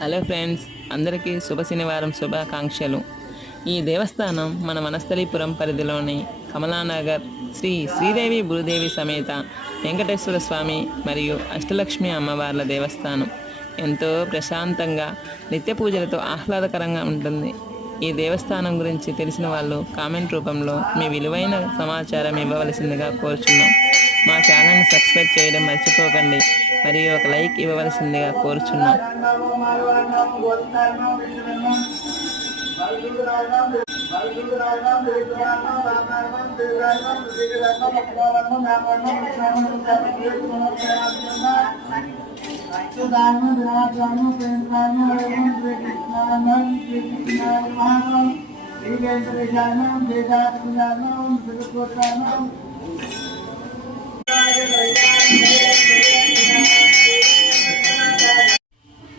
Hello friends, అందరికీ శుభ శనివారం శుభాకాంక్షలు. ఈ దేవస్థానం మన వనస్థలీపురం పరిధిలోని కమలానగర్ శ్రీ శ్రీదేవి భూదేవి సమేత వెంకటేశ్వర స్వామి మరియు అష్టలక్ష్మి అమ్మవార్ల దేవస్థానం. ఎంతో ప్రశాంతంగా నిత్య పూజలతో ఆహ్లాదకరంగా ఉంటుంది. ఈ దేవస్థానం గురించి తెలిసిన వాళ్ళు కామెంట్ రూపంలో మీ విలువైన సమాచారం ఇవ్వవలసిందిగా కోరుచున్నాం. మా ఛానల్ని సబ్స్క్రైబ్ చేయడం మర్చిపోకండి, మరియు ఒక లైక్ ఇవ్వవలసిందిగా కోరుచున్నాం.